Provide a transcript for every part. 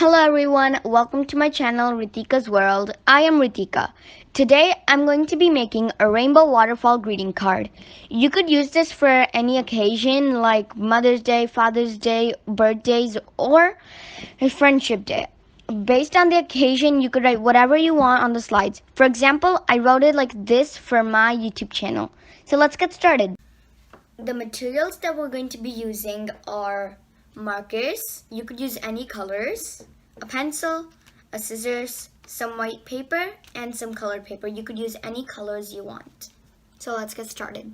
Hello everyone, welcome to my channel Ritika's World. I am Ritika. Today I'm going to be making a rainbow waterfall greeting card. You could use this for any occasion like Mother's Day, Father's Day, birthdays, or a Friendship Day. Based on the occasion, you could write whatever you want on the slides. For example, I wrote it like this for my YouTube channel. So let's get started. The materials that we're going to be using are markers. You could use any colors, a pencil, a scissors, some white paper, and some colored paper. You could use any colors you want. So let's get started.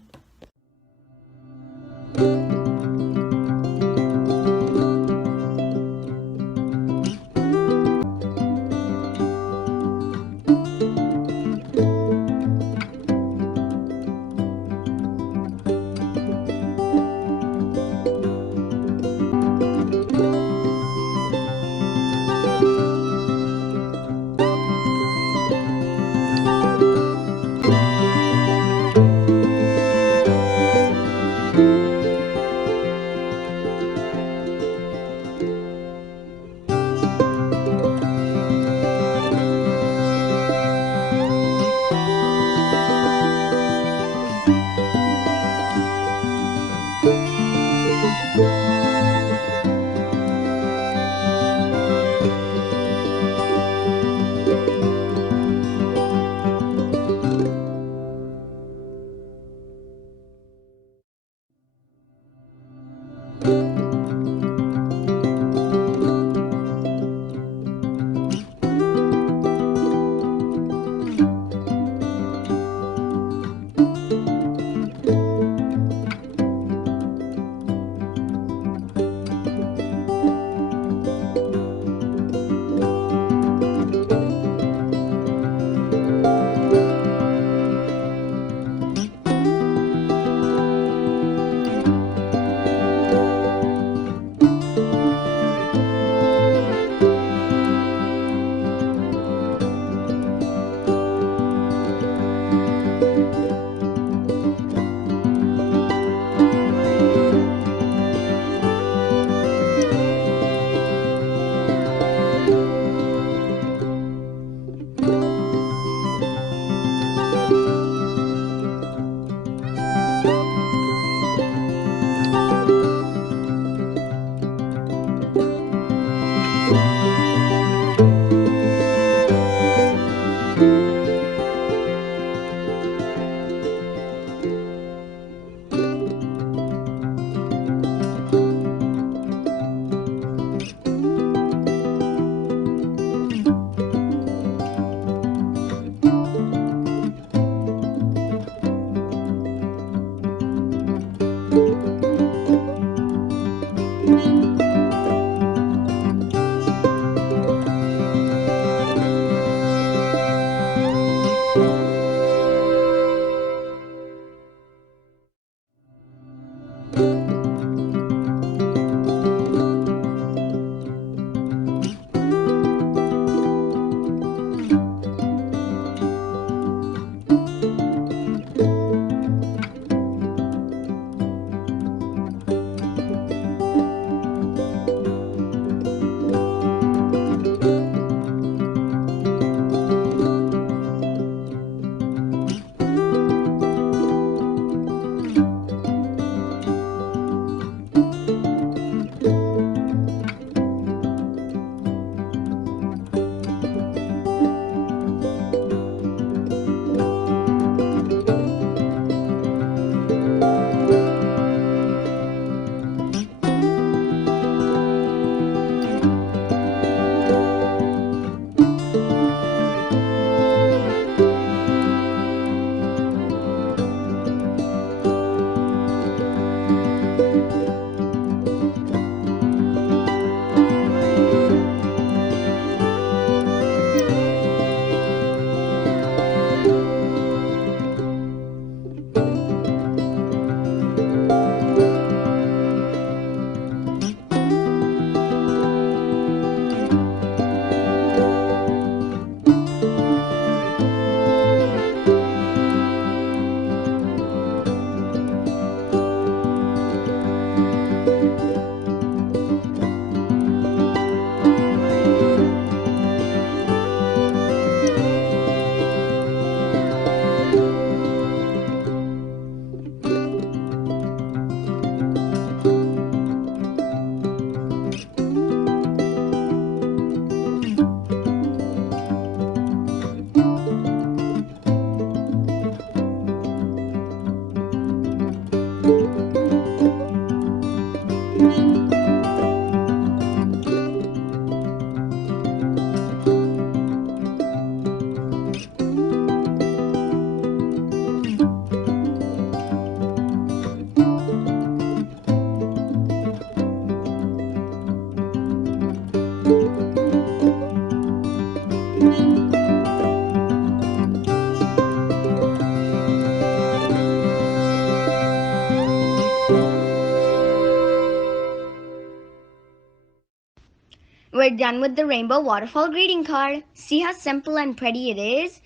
We're done with the rainbow waterfall greeting card. See how simple and pretty it is?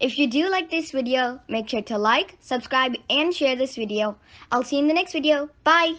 If you do like this video, make sure to like, subscribe, and share this video. I'll see you in the next video. Bye!